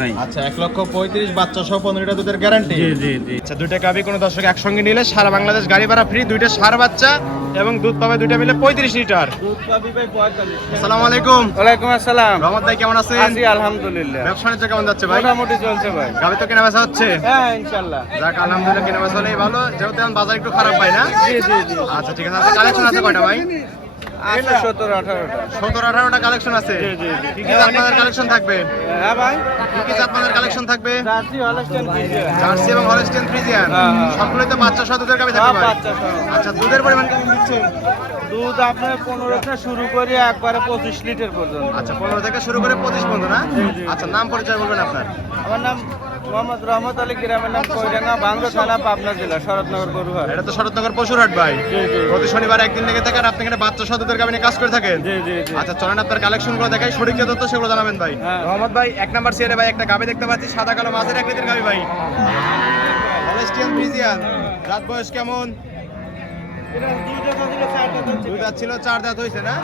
নাই। আচ্ছা 1,35,000 বাচ্চা সহ 15 লিটার দুধের গ্যারান্টি। জি জি জি। আচ্ছা দুইটা গাভী কোনো দর্শক একসঙ্গে নিলে সারা বাংলাদেশ গাড়ি ভাড়া ফ্রি, দুইটা সার বাচ্চা এবং দুধ পাবে দুইটা মিলে 35 লিটার। দুধ পাবি ভাই 45। আসসালামু আলাইকুম। ওয়ালাইকুম আসসালাম। রহমত ভাই কেমন আছেন? আছি আলহামদুলিল্লাহ। ব্যবসা বাণিজ্য কেমন যাচ্ছে ভাই? মোটামুটি চলছে ভাই। গাভী তো কেনা বেচা হচ্ছে? হ্যাঁ ইনশাআল্লাহ। যাক আলহামদুলিল্লাহ, কেনা বেচা হলেই ভালো, যেহেতু এখন বাজার একটু খারাপ ভাই না? জি জি জি। আচ্ছা ঠিক আছে। আচ্ছা কালেকশন আছে কয়টা ভাই? আছে 17-18টা। 17-18টা কালেকশন আছে। জি জি। কি কি আপনাদের কালেকশন থাকবে? হ্যাঁ ভাই। কি কি আপনাদের কালেকশন থাকবে? Jersey Holstein Friesian. জার্সি এবং হলস্টিয়ান ফ্রিজিয়ান। হ্যাঁ, হ্যাঁ। সবগুলোই তো বাচ্চা সহ দুধের গাভী থাকবে সব ভাই? বাচ্চা সহ। আচ্ছা দুধের পরিমাণ কেমন দিচ্ছেন? দুধ আপনার 15 থেকে শুরু করে একবারে 25 লিটার পর্যন্ত। আচ্ছা 15 থেকে শুরু করে 25 পর্যন্ত না? জি, জি। আচ্ছা নাম পরিচয় বলবেন আপনার? আমার নাম মোহাম্মদ রহমত আলী, গ্রামের নাম কইরাঙ্গা, বাংলা থানা, পাবনা জেলা, শরৎনগর গরুহাট। এটা তো শরৎনগর পশুরহাট ভাই। জি জি। প্রতি শনিবার একদিন লেগে থাকে আর আপনি এখানে বাচ্চা সহ দুধের গাভী নিয়ে কাজ করে থাকেন? জি জি জি। আচ্ছা চলেন আপনার কালেকশন গুলো দেখাই, সঠিক যে তথ্য সেগুলো জানাবেন ভাই। হ্যাঁ। রহমত ভাই 1 নাম্বার সিয়ারে ভাই একটা গাভী দেখতে পাচ্ছি, সাদা কালো মাঝের আকৃতির গাভী ভাই। Holstein Friesian. রাত বয়স কেমন? এটা দুইটা দিলে 4টা দিচ্ছে। দুই দাঁত ছিল, 4 দাঁত হয়েছে না?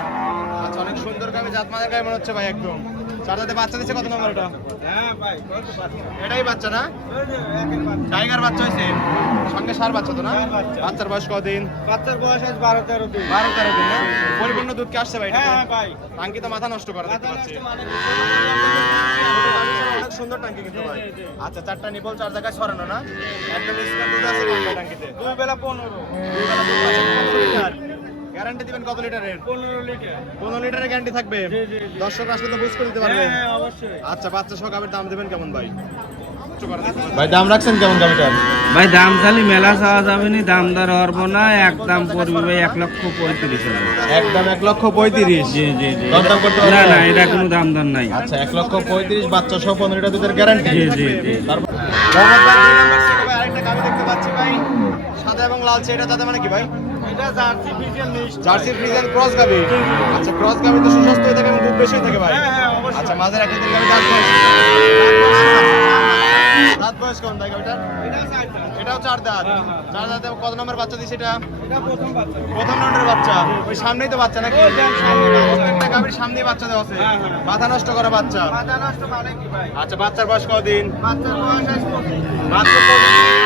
আচ্ছা অনেক সুন্দর গাভী, জাত মানের গাভী মনে হচ্ছে ভাই একদম। 4 দাঁতে বাচ্চা দিচ্ছে, কত নম্বর এটা? হ্যাঁ ভাই, কত বাচ্চা? এটাই বাচ্চা না? ওই যে একের বাচ্চা। টাইগার বাচ্চা হয়েছে, সঙ্গে সার বাচ্চা তো না? ষাঁড় বাচ্চা। বাচ্চার বয়স কদিন? বাচ্চার বয়স আজ 12-13 দিন। 12-13 দিন না? পরিপূর্ণ দুধ কি আসছে ভাই? হ্যাঁ হ্যাঁ ভাই। টাঙ্কি তো মাথা নষ্ট করা দেখতে পাচ্ছি। মানে অনেক সুন্দর টাঙ্কি কিন্তু ভাই। জি, জি, জি। আচ্ছা 4টা নিপল 4 জায়গায় সরানো না? একদম স্ক্যান দুধ আছে কোন ভাই টাঙ্কিতে? দুই বেলা 15। দুই বেলা দুধ আছে 15 লিটার। গ্যারান্টি দিবেন কত লিটারের? 15 লিটার। 15 লিটারের গ্যারান্টি থাকবে? জি, জি, জি। দর্শক আসলে তো বুঝ করে দিতে পারবে। হ্যাঁ হ্যাঁ অবশ্যই। আচ্ছা বাচ্চা সহ গাভীর দাম দেবেন কেমন ভাই? ভাই দাম রাখছেন কেমন গাভীটার? ভাই দাম খালি মেলা চাওয়া যাবে নি, দাম দর হরব না, একদম পড়বে ভাই 1,35,000। একদম 1,35,000। জি জি জি। দরদাম করতে না পারবেন? না, এটা কোনো দাম দর নাই। আচ্ছা 1,35,000 বাচ্চা সহ 15 লিটার দুধের গ্যারান্টি। জি জি জি। তারপর রহমত ভাই 2 নাম্বার সিটে ভাই আরেকটা গাভী দেখতে পাচ্ছি ভাই, সাদা এবং লালচে, এটা যাতে মানে কি ভাই? এটা jersey Friesian mix. Jersey Friesian cross গাভী। আচ্ছা ক্রস গাভী তো সুস্বাস্থ্য হয়ে থাকে এবং দুধ বেশি হয়ে থাকে ভাই। হ্যাঁ হ্যাঁ অবশ্যই। আচ্ছা মাঝের আকৃতির গাভী, দাঁত বয়স দাঁত বয়স কেমন ভাই গাভীটার? এটা 4 দাঁত। এটাও 4 দাঁত। হ্যাঁ, হ্যাঁ। 4 দাঁতে কত নম্বর বাচ্চা দিছে এটা? এটা প্রথম বাচ্চা। প্রথম রাউন্ডের বাচ্চা। ওই সামনেই তো বাচ্চা নাকি? ওই যে সামনে বাচ্চা। প্রত্যেকটা গাভীর সামনেই বাচ্চা দেওয়া আছে। হ্যাঁ, হ্যাঁ। মাথা নষ্ট করা বাচ্চা। মাথা নষ্ট মানে কি ভাই? আচ্ছা বাচ্চার বয়স কদিন? বাচ্চার বয়স আজ 25। মাত্র 25 দিন।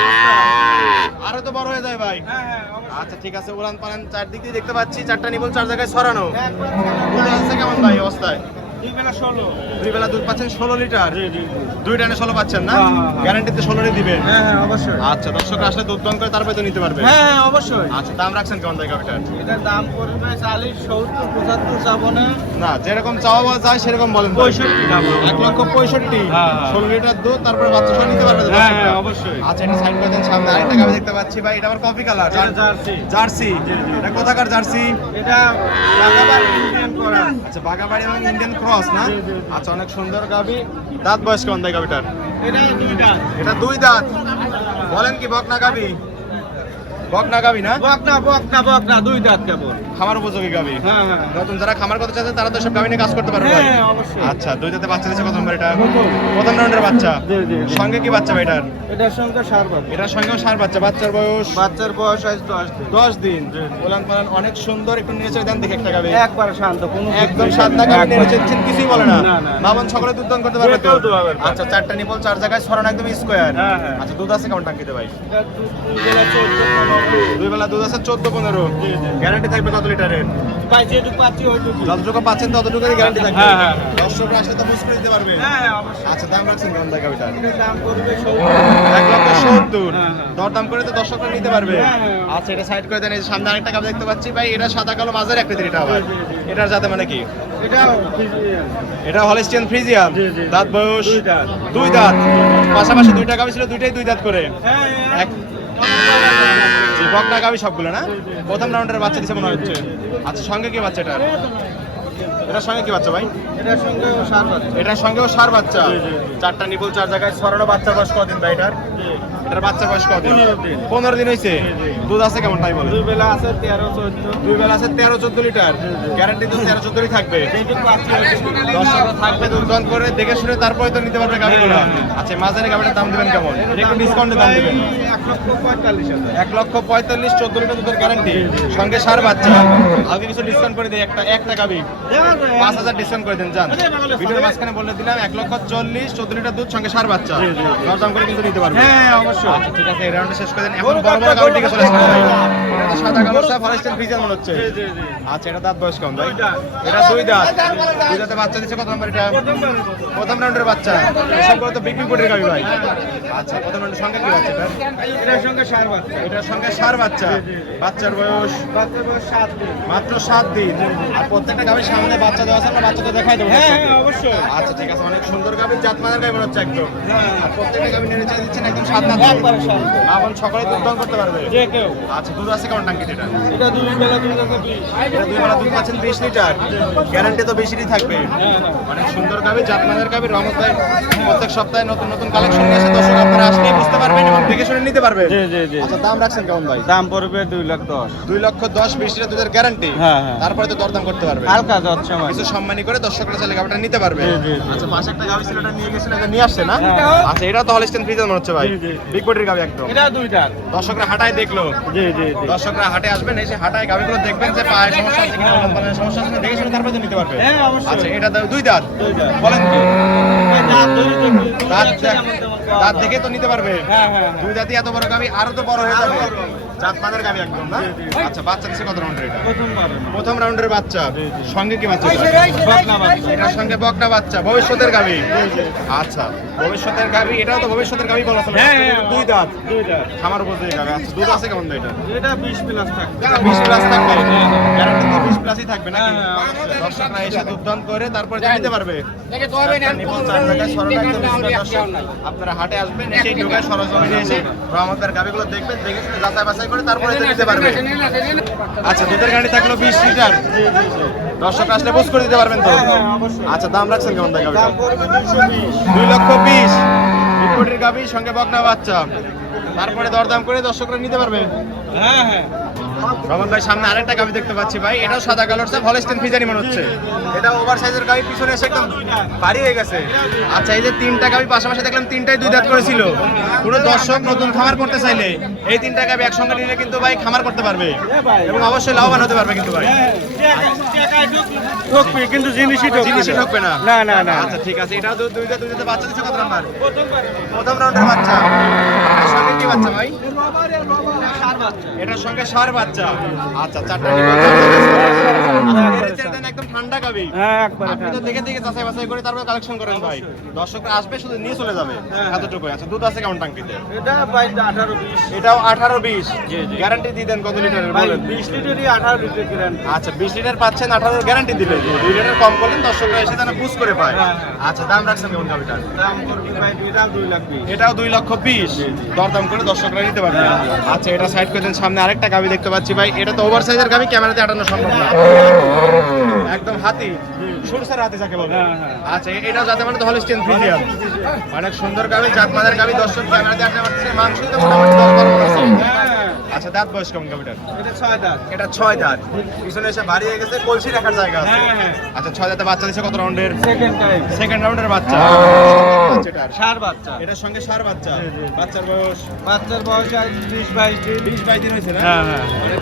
আরো তো বড় হয়ে যায় ভাই। হ্যাঁ হ্যাঁ অবশ্যই। আচ্ছা ঠিক আছে, উড়ান পালান চারদিক দিয়ে দেখতে পাচ্ছি, 4টা নিবল 4 জায়গায় ছড়ানো। একবার দুধ আছে কেমন ভাই অবস্থায়? দুই বেলা 16। দুই বেলা দুধ পাচ্ছেন 16 লিটার। জি জি জি। দুই টানে 16 পাচ্ছেন না? হ্যাঁ, হ্যাঁ, হ্যাঁ। গ্যারান্টিতে 16 দিবেন। হ্যাঁ হ্যাঁ অবশ্যই। আচ্ছা দর্শক আসলে দুধ দন করে তারপরে তো নিতে পারবে। হ্যাঁ হ্যাঁ অবশ্যই। আচ্ছা দাম রাখছেন কেমন ভাই গাভিটার? এটার দাম পড়বে 40, 70, 75 যাবো না। না যেরকম চাওয়া পাওয়া যায় সেরকম বলেন ভাই। 65 দাম। 1,65,000। হ্যাঁ, হ্যাঁ। 16 লিটার দুধ, তারপরে বাচ্চা সহ নিতে পারবে তো হ্যাঁ দর্শকরা? হ্যাঁ অবশ্যই। আচ্ছা এটা সাইড করে দেন, সামনে আরেকটা গাভি দেখতে পাচ্ছি ভাই, এটা আবার কফি কালার। এটা জার্সি। জার্সি। জি, জি। এটা কোথাকার জার্সি? এটা লাগাবার ইন্ডিয়ান করা। আচ্ছা বাগাবাড়ি এবং ইন্ডিয়ান ক্রস না? জি, জি, জি। আচ্ছা অনেক সুন্দর গাভি। দাঁত বয়স কেমন ভাই গাভিটার? এটা দুই দাঁত। এটা 2 দাঁত। বলেন কি বকনা গাভি? বকনা গাভি না? বকনা বকনা বকনা দুই দাঁত কেবল। খামার উপযোগী গাভি। হ্যাঁ হ্যাঁ। নতুন যারা খামার করতে চাচ্ছে তারা তো সব গাভি নিয়ে কাজ করতে পারবে ভাই। হ্যাঁ অবশ্যই। আচ্ছা 2 দাঁতে বাচ্চা দিচ্ছে কত নম্বর এটা? প্রথম। প্রথম রাউন্ডের বাচ্চা। জি জি জি। সঙ্গে কি বাচ্চা ভাই এটার? এটার সঙ্গে সারবাত। এটার সঙ্গেও সার বাচ্চা, বাচ্চার বয়স বাচ্চার বয়স আজ 10 দিন। 10 দিন। জি, জি। বলেন পালান অনেক সুন্দর, একটু নেচে দেন দেখে একটা গাভি। একবার শান্ত, কোনো একদম সাদা গাভি, একবার। নেচেছেন কিছুই বলে না। না, না। বাবন সকলে দুধ দান করতে পারবে যে তো? কেউ দুধ পাবে। আচ্ছা 4টা নিপল 4 জায়গায় ছড়ানো একদম স্কয়ার। হ্যাঁ, হ্যাঁ। আচ্ছা দুধ আছে কেমন টাঙ্কিতে ভাই? এটা দুই বেলা 14-15। দুই বেলা দুধ আছে 14-15। জি, জি। গ্যারান্টি থাকবে কত লিটারের? ভাই যেটুকু পাচ্ছি ওইটুকু। যতটুকু পাচ্ছেন ততটুকুই গ্যারান্টি থাকবে। হ্যাঁ, হ্যাঁ। দর্শকরা আসলে তো মুশকিল দিতে পারবে। হ্যাঁ হ্যাঁ অবশ্যই। আচ্ছা দাম রাখছেন কেমন ভাই গাভিটার? এটার দাম করবে 70। 1,70,000। হ্যাঁ, হ্যাঁ। দরদাম করে তো দর্শকরা নিতে পারবে। হ্যাঁ, হ্যাঁ। আচ্ছা এটা সাইড করে দেন, এই যে সামনে আরেকটা গাভি দেখতে পাচ্ছি ভাই, এটা সাদা কালো মাঝের আকৃতির, এটা আবার জি, জি, জি। এটার জাতে মানে কি? এটা ফ্রিজিয়ান। এটা হলস্টিয়ান ফ্রিজিয়ান। জি, জি। দাঁত বয়স? দুই দাঁত। 2 দাঁত। পাশাপাশি 2টা গাভি ছিল, দুইটাই 2 দাঁত করে। হ্যাঁ এক জি, বকনা গাভি সবগুলো না? প্রথম রাউন্ডের বাচ্চা দিছে মনে হচ্ছে। আচ্ছা সঙ্গে কি বাচ্চা এটার? এটার সঙ্গে কি বাচ্চা ভাই? এটার সঙ্গে সারবাত। এটার সঙ্গেও সার বাচ্চা। জি, জি, জি। 4টা নিপল 4 জায়গায় ছড়ানো। বাচ্চার বয়স কদিন ভাই এটার? এটার বাচ্চার বয়স কদিন? 15 দিন। 15 দিন হয়েছে। জি, জি। দুধ আছে কেমন তাই বলে? দুই বেলা আছে 13-14। দুই বেলা আছে 13-14 লিটার। গ্যারান্টি তো 13-14ই থাকবে। যেটুকু পাচ্ছি ওইটুকু। দর্শকরা থাকবে দুধ দান করে দেখে শুনে তারপরে তো নিতে পারবে গাভিগুলো। আচ্ছা মাঝারি গাভিটার দাম দিবেন কেমন? একটু ডিসকাউন্টে দাম দিবেন। 1,45,000। 1,45,000 14 লিটার দুধের গ্যারান্টি, সঙ্গে সার বাচ্চা। আগে কিছু ডিসকাউন্ট করে দিই, একটা গাভি। দেওয়া 5,000 ডিসকাউন্ট করে দেন জান। ভিডিওর মাঝখানে বলে দিলাম 1,40,000 14 লিটার দুধ সঙ্গে সার বাচ্চা, দরদাম করে কিন্তু নিতে পারবে। হ্যাঁ অবশ্যই। আচ্ছা ঠিক আছে, এই রাউন্ডে শেষ করে দেন। এখন বড় বড় গাড়ি দিকে চলে আসছে ভাই। এটা তো সাদা কালো সব ফরেস্টের ফ্রিজার মনে হচ্ছে। আচ্ছা এটা দাঁত বয়স কেমন ভাই? এটা দুই দাঁত। দুই দাঁতে বাচ্চা দিচ্ছে কত নাম্বার এটা? প্রথম রাউন্ডের বাচ্চা। সবগুলো তো বিক্রি করে গাবি ভাই। আচ্ছা প্রথম রাউন্ডের সঙ্গে কি বাচ্চা এটা? এটার সঙ্গে সার বাচ্চা। এটার সঙ্গে সার বাচ্চা। বাচ্চার বয়স 7 দিন। মাত্র 7 দিন। আর প্রত্যেকটা গাবির সামনে বাচ্চা দেওয়া আছে, আমরা বাচ্চা তো দেখাই দেবো। হ্যাঁ অবশ্যই। আচ্ছা ঠিক আছে, অনেক সুন্দর গাবি, জাতমানের গাবি মনে হচ্ছে একদম। আর প্রত্যেকটা গাবি নেড়ে চেড়ে দিচ্ছেন একদম সাত দাঁত। এখন সকালে দুধ দহন করতে পারবে যে কেউ। আচ্ছা দুধ আছে কেমন টাঙ্কিতে এটা? এটা দুই বেলা দুধ আছে 20। এটা দুই বেলা দুধ পাচ্ছেন 20 লিটার, গ্যারান্টি তো বেশিরই থাকবে। অনেক সুন্দর গাবি, জাতমানের গাবি। রহমত ভাই প্রত্যেক সপ্তাহে নতুন নতুন কালেকশন নিয়ে আসে, দর্শক আপনারা আসলেই বুঝতে পারবেন এবং দেখে শুনে নিতে পারবেন। জি জি জি। আচ্ছা দাম রাখছেন কেমন ভাই? দাম পড়বে 2,10,000। 2,10,000 20 লিটার দুধের গ্যারান্টি। হ্যাঁ, হ্যাঁ। তারপরে তো দরদাম করতে পারবে। হালকা যাচ্ছে মানে। কিছু সম্মানী করে দর্শকরা চাইলে গাবিটা নিতে পারবে। জি, জি, জি। আচ্ছা পাশে একটা গাবি ছিল, এটা নিয়ে গেছিল, এটা নিয়ে আসছে না? হ্যাঁ। আচ্ছা এটা তো হলস্টেইন ফ্রিজার মনে হচ্ছে ভাই। জি, জি। বিগ বডির গাবি একদম। এটা দুইটা। দর্শকরা হাটায় দেখলো। জি জি জি। দর্শকরা হাটে আসবেন, এসে হাটায় গাবিগুলো দেখবেন যে পায়ে সমস্যা আছে কিনা, উলান সমস্যা আছে কিনা, দেখে শুনে তারপরে তো নিতে পারবে। হ্যাঁ অবশ্যই। আচ্ছা এটা দুই দাঁত। দুই দাঁত। বলেন কি? দাঁত ধরে দেখি। দাঁত দেখে তো নিতে পারবে। হ্যাঁ হ্যাঁ। দুই দাঁতই এত বড় গাবি, আরো তো বড় হয়ে যাবে। জাতমানের গাবি একদম না? আচ্ছা বাচ্চা দিচ্ছে কত রাউন্ডের এটা? প্রথমবার। প্রথম রাউন্ডের বাচ্চা। সঙ্গে কি বাচ্চা? বকনা বাচ্চা। এটার সঙ্গে বকনা বাচ্চা, ভবিষ্যতের গাবি। আচ্ছা ভবিষ্যতের গাবি, এটাও তো ভবিষ্যতের গাবি বলা চলে। হ্যাঁ, হ্যাঁ। দুই দাঁত। দুইটা। খামার উপযোগী গাবি। আচ্ছা দুধ আছে কেমন ভাই এটা? এটা 20 প্লাস থাকবে। 20 প্লাস থাকবে, গ্যারান্টি তো 20 প্লাসই থাকবে নাকি? হ্যাঁ, হ্যাঁ। দর্শকরা এসে দুধ দান করে তারপরে নিতে পারবে। নিপল চার জায়গায় সরল একদম স্মার্ট দর্শক। আপনারা হাটে আসবেন, এসে ঢোকায় সরজমিনে এসে রহমতের গাবিগুলো দেখবেন, দেখে শুনে যাচাই বাছাই করে তারপরে তো নিতে পারবে। আচ্ছা দুধের গাড়ি থাকলো 20 লিটার। দর্শক আসলে বুঝ করে দিতে পারবেন তো? আচ্ছা দাম রাখছেন কেমন ভাই গাবিটা? দাম পড়বে 220। 2,20,000 বিগ গাবি সঙ্গে বকনা বাচ্চা। তারপরে দরদাম করে দর্শকরা নিতে পারবে। হ্যাঁ হ্যাঁ। রহমত ভাই সামনে আরেকটা গাবি দেখতে পাচ্ছি ভাই, এটাও সাদা কালার সব হলস্টেইন ফ্রিজারই মনে হচ্ছে। এটা ওভার সাইজের গাবি, পিছনে এসে একদম ভারী হয়ে গেছে। আচ্ছা এই যে তিনটা গাবি পাশাপাশি দেখলাম, তিনটাই দুই দাঁত করেছিল। পুরো দর্শক নতুন খামার করতে চাইলে এই তিনটা গাবি একসঙ্গে নিলে কিন্তু ভাই খামার করতে পারবে এবং অবশ্যই লাভবান হতে পারবে কিন্তু ভাই। ঠকবে কিন্তু জিনিসই ঠকবে না। না না না। আচ্ছা ঠিক আছে, এটাও দুই দাঁতে বাচ্চা দিচ্ছে কত নাম্বার? প্রথম রাউন্ডের বাচ্চা। এটার সঙ্গে কি বাচ্চা ভাই? এটার সঙ্গে সার বাচ্চা। আচ্ছা চারটা একদম ঠান্ডা গাবি। হ্যাঁ একবার। আপনি তো দেখে দেখে যাচাই বাছাই করে তারপর কালেকশন করেন ভাই। দর্শকরা আসবে শুধু নিয়ে চলে যাবে এতটুকু। আচ্ছা দুধ আছে কেমন টাঙ্কিতে? এটা ভাই 18-20। এটাও 18-20। জি, জি। গ্যারান্টি দিয়ে দেন কত লিটারের ভাই বলেন? 20 লিটারই 18 লিটার গ্যারান্টি। আচ্ছা 20 লিটার পাচ্ছেন, 18 গ্যারান্টি দিবেন। 2 লিটার কম করলেন দর্শকরা এসে যেন বুঝ করে পায়। হ্যাঁ, আচ্ছা দাম রাখছেন কেমন গাবিটার? দাম পড়বে ভাই এটা 2,20,000। এটাও 2,20,000। দরদাম করে দর্শকরা নিতে পারবে। আচ্ছা এটা সাইড করে দেন, সামনে আরেকটা গাবি দেখতে পাচ্ছি ভাই, এটা তো ওভার সাইজের গাবি, ক্যামেরাতে আটানো সম্ভব না। একদম হাতি, সুরসার হাতি যাকে বলে। হ্যাঁ, হ্যাঁ। আচ্ছা এটাও যাতে মানে তো হলস্টেইন ফ্রিজিয়ান, অনেক সুন্দর গাবি, জাতমানের গাবি। দর্শক ক্যামেরাতে আটানো পাচ্ছে, মাংস তো মোটামুটি 10-12 মণ আছে। হ্যাঁ। আচ্ছা দাঁত বয়স কেমন গাবিটার? এটা 6 দাঁত। এটা 6 দাঁত, পিছনে এসে ভারী হয়ে গেছে, কলসি রাখার জায়গা আছে। হ্যাঁ হ্যাঁ। আচ্ছা 6 দাঁতে বাচ্চা দিছে কত রাউন্ডের? Second time. সেকেন্ড রাউন্ডের বাচ্চা। বাচ্চাটার সার বাচ্চা। এটার সঙ্গে সার বাচ্চা। জি, জি। বাচ্চার বয়স বাচ্চার বয়স 20-22 দিন। 20-22 দিন হয়েছে না? হ্যাঁ হ্যাঁ। অনেক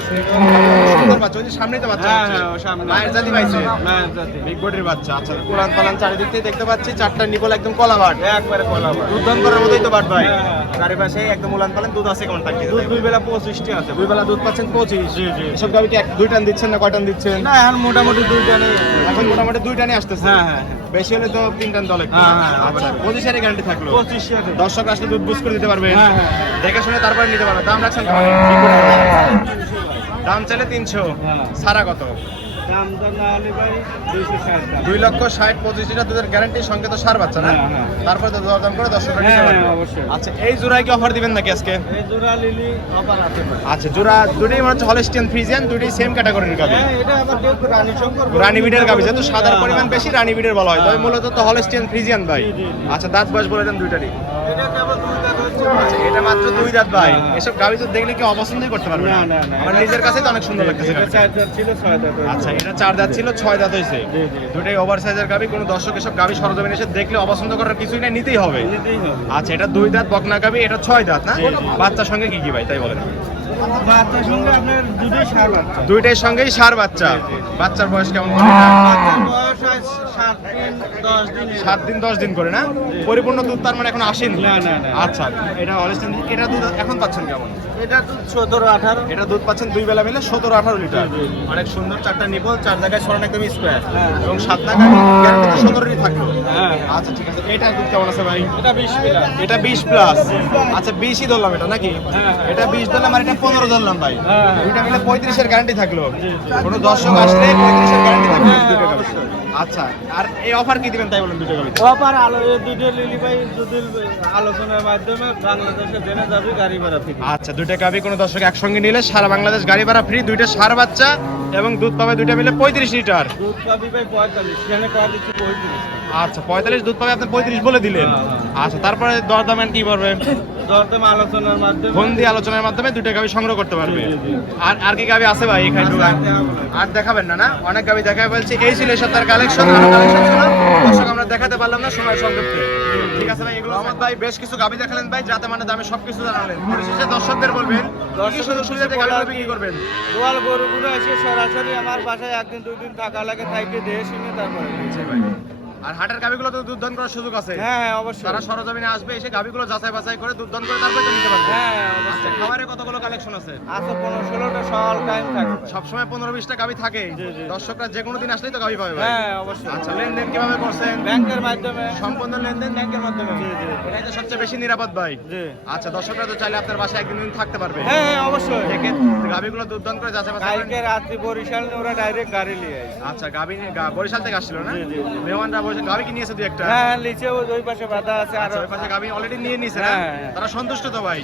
সুন্দর বাচ্চা, ওই যে সামনেই তো বাচ্চা হ্যাঁ হচ্ছে। হ্যাঁ, ও সামনে। মায়ের জাতি পাইছে, মায়ের জাতি। বিগ বডির বাচ্চা। আচ্ছা উলান পালান চারিদিক থেকে দেখতে পাচ্ছি, চারটা নিপল একদম কলা বাট, একবারে কলা বাট। দুধ দান করার মতোই তো বাট ভাই। হ্যাঁ। চারিপাশে একদম উলান পালান, দুধ আছে কোন টাঙ্কি? দুধ 2 বেলা 25টি আছে। দুই বেলা দুধ পাচ্ছেন 25। জি, জি। এসব গাবি কি 2 টান দিচ্ছেন না কয় টান দিচ্ছেন? না এখন মোটামুটি 2 টানে। এখন মোটামুটি 2 টানে আসতেছে। হ্যাঁ হ্যাঁ। বেশি হলে তো 3 টান দলে। হ্যাঁ, হ্যাঁ। আচ্ছা 25 এর গ্যারান্টি থাকলো। 25 টাকা। দর্শক আসলে দুধ বুঝ করে দিতে পারবে। হ্যাঁ, হ্যাঁ। দেখে শুনে তারপরে নিতে পারবে। দাম রাখছেন কেমন? দাম চাইলে 300। হ্যাঁ। সারা কত? দাম দর না হলে ভাই 260 টাকা। 2,60,000 25 লিটার দুধের গ্যারান্টি, সঙ্গে তো সার বাচ্চা না? হ্যাঁ, হ্যাঁ। তারপরে তো দরদাম করে দর্শকরা নিতে হ্যাঁ, পারবে। হ্যাঁ, অবশ্যই। আচ্ছা এই জোড়ায় কি অফার দিবেন নাকি আজকে? এই জোড়া লিলি অফার আছে ভাই। আচ্ছা জোড়া দুটোই মনে হচ্ছে হলস্টেইন ফ্রিজিয়ান, দুটোই সেম ক্যাটাগরির গাবি। হ্যাঁ এটা আবার কেউ রানী শঙ্কর। রানী বিডের গাবি, যেহেতু সাদার পরিমাণ বেশি রানী বিডের বলা হয়, তবে মূলত তো হলস্টেইন ফ্রিজিয়ান ভাই। জি, জি, জি। আচ্ছা দাঁত বয়স বলে দেন দুইটারই। এটা কেবল 2 দাঁত হচ্ছে। আচ্ছা এটা মাত্র 2 দাঁত ভাই। হ্যাঁ, হ্যাঁ। এসব গাবি তো দেখলে কি অপছন্দই করতে পারবে না। না, না, না। আমার নিজের কাছে তো অনেক সুন্দর লাগতেছে এটা গাবিটা। 4 দাঁত ছিল 6 দাঁত হয়েছে। আচ্ছা এটা 4 দাঁত ছিল 6 দাঁত হয়েছে। জি, জি। দুটোই ওভার সাইজের গাবি। কোনো দর্শক এসব গাবি সরজমিনে এসে দেখলে অপছন্দ করার কিছুই না, নিতেই হবে। নিতেই হবে। আচ্ছা এটা 2 দাঁত বকনা গাবি, এটা 6 দাঁত না? জি, জি। বাচ্চার সঙ্গে কি কি ভাই তাই বলেন? বাচ্চার সঙ্গে আপনার দুটোই সার বাচ্চা। দুইটার সঙ্গেই সার বাচ্চা। বাচ্চার বয়স কেমন? বাচ্চার বয়স হয় 7 দিন 10 দিন। 7 দিন 10 দিন করে না? পরিপূর্ণ দুধ তার মানে এখন আসেনি? না, না, না। আচ্ছা, এটা হলস্টাইন, এটা দুধ এখন পাচ্ছেন কেমন? এটা তো 17-18। এটা দুধ পাচ্ছেন দুই বেলা মিলে 17-18 লিটার। জি, জি, জি। অনেক সুন্দর, 4টা নিপল, 4 জায়গায় সরান একদম স্কয়ার হ্যাঁ। এবং 7 নাগাদ গ্যারান্টি তো 17ই থাকলো। হ্যাঁ। আচ্ছা ঠিক আছে, এটা দুধ কেমন আছে ভাই? এটা 20 প্লাস। এটা 20 প্লাস। আচ্ছা 20ই ধরলাম এটা নাকি? হ্যাঁ। এটা 20 ধরলাম আর এটা 15 ধরলাম ভাই। হ্যাঁ। দুইটা মিলে 35 এর গ্যারান্টি থাকলো। জি, জি। কোনো দর্শক আসলে 35 এর গ্যারান্টি থাকলো হ্যাঁ, দুইটা গাভী। অবশ্যই। আচ্ছা, আর এই অফার কি দিবেন তাই বলেন দুইটা গাভীতে? অপার আলো এই দুটো লিলি ভাই যদি আলোচনার মাধ্যমে বাংলাদেশে জেনে যাবে গাড়ি ভাড়া থেকে। আচ্ছা, দুইটা গাভী কোনো দর্শক একসঙ্গে নিলে সারা বাংলাদেশ গাড়ি ভাড়া ফ্রি, দুইটা সার বাচ্চা এবং দুধ পাবে দুইটা মিলে 35 লিটার। দুধ পাবি ভাই 45, সেখানে কয় দিচ্ছি 35। আচ্ছা 45 দুধ পাবে, আপনি 35 বলে দিলেন। আচ্ছা, তারপরে দরদাম কি করবে? দরদাম আলোচনার মাধ্যমে ফোন দিয়ে আলোচনার মাধ্যমে দুইটা গাভী সংগ্রহ করতে পারবে। জি, জি, জি। আর কি গাভী আছে ভাই এখানে? আচ্ছা, আর দেখাবো না। আর দেখাবেন না? না, অনেক গাভী দেখায় বলছি। এই ছিল এই সপ্তাহের কালেকশন। আরো কালেকশন ছিল, দর্শক আমরা দেখাতে পারলাম না সময় সংক্ষেপে। ঠিক আছে ভাই, এগুলো আমার ভাই বেশ কিছু গাভী দেখালেন ভাই, যাতে মানে দামে সবকিছু জানালেন। পরিশেষে দর্শকদের বলবেন কি সুযোগ সুবিধা দিয়ে গাভী বিক্রি করবেন? দোয়াল গরুগুলো এসে সরাসরি আমার বাসায় 1 দিন 2 দিন থাকা লাগে, থাইকে দিয়ে শুনে তারপরে নিচ্ছে ভাই। আর হাটের গাভীগুলো তো দুধ দান করার সুযোগ আছে। হ্যাঁ, হ্যাঁ, অবশ্যই। তারা সরজমিনে আসবে, এসে গাভীগুলো যাচাই বাছাই করে দুধ দান করে তারপরে তো নিতে পারবে। হ্যাঁ, আচ্ছা, অবশ্যই। খাবারে কতগুলো কালেকশন আছে? আচ্ছা 15-16টা সল টাইম থাকে ভাই। সবসময় 15-20টা গাভী থাকে। জি, জি। দর্শকরা যে কোনো দিন আসলেই তো গাভী পাবে ভাই। হ্যাঁ, অবশ্যই। আচ্ছা, লেনদেন কিভাবে করছেন? ব্যাংকের মাধ্যমে। সম্পূর্ণ লেনদেন ব্যাংকের মাধ্যমে। জি, জি। এটাই তো সবচেয়ে বেশি নিরাপদ ভাই। জি। আচ্ছা, দর্শকরা তো চাইলে আপনার বাসায় একদিন দুদিন থাকতে পারবে। হ্যাঁ, হ্যাঁ, অবশ্যই। দেখে গাভীগুলো দুধ দান করে যাচাই বাছাই করেন। কালকে রাত্রি বরিশাল নিয়ে ওরা ডাইরেক্ট গাড়ি নিয়ে আসে। আচ্ছা, গাভী বরিশাল থেকে আসছিল না? জি, জি, জি। মেহমানরা বসে গাভী কি নিয়েছে দুই একটা? হ্যাঁ, নিচে ওই পাশে বাধা আছে আর আচ্ছা, ওই পাশে গাভী অলরেডি নিয়ে নিয়েছে না? হ্যাঁ, হ্যাঁ। তারা সন্তুষ্ট তো ভাই?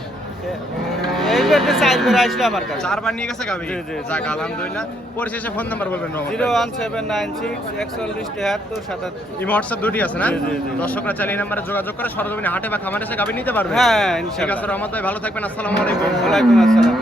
এই পেটে সাইজ করে আসলো আমার কাছে। 4 বার নিয়ে গেছে গাভী। জি, জি, জি। যাক আলহামদুলিল্লাহ। পরিশেষে ফোন নাম্বার বলবেন রহমান ভাই। 01796 41 73 77। এই হোয়াটসঅ্যাপ দুটি আছে না? জি, জি, জি। দর্শকরা চাইলে এই নাম্বারে যোগাযোগ করে সরজমিনে হাটে বা খামারে এসে গাভী নিতে পারবে। হ্যাঁ, ঠিক ইনশাআল্লাহ। আছে রহমত ভাই, ভালো থাকবেন। আসসালামু আলাইকুম। ওয়ালাইকুম আসসালাম।